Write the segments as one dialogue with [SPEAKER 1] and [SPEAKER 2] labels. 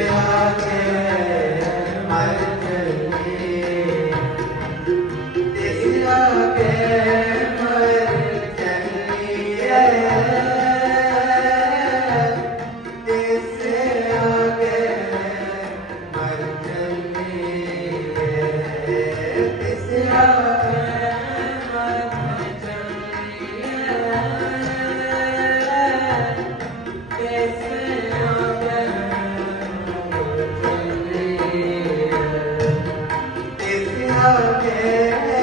[SPEAKER 1] Beate out.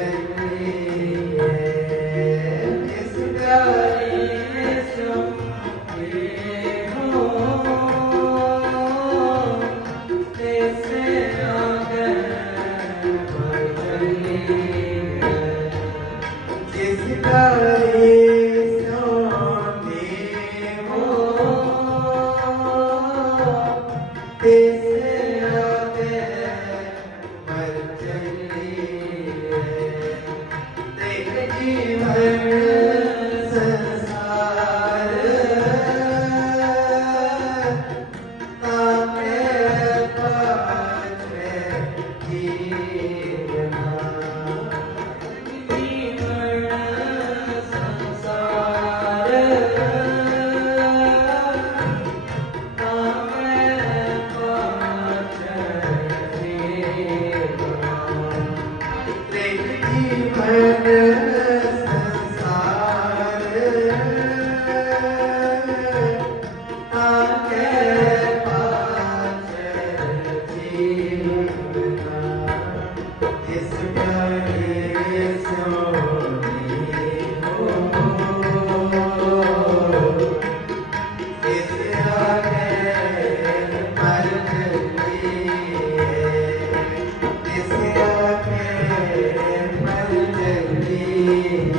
[SPEAKER 1] Amen. Hare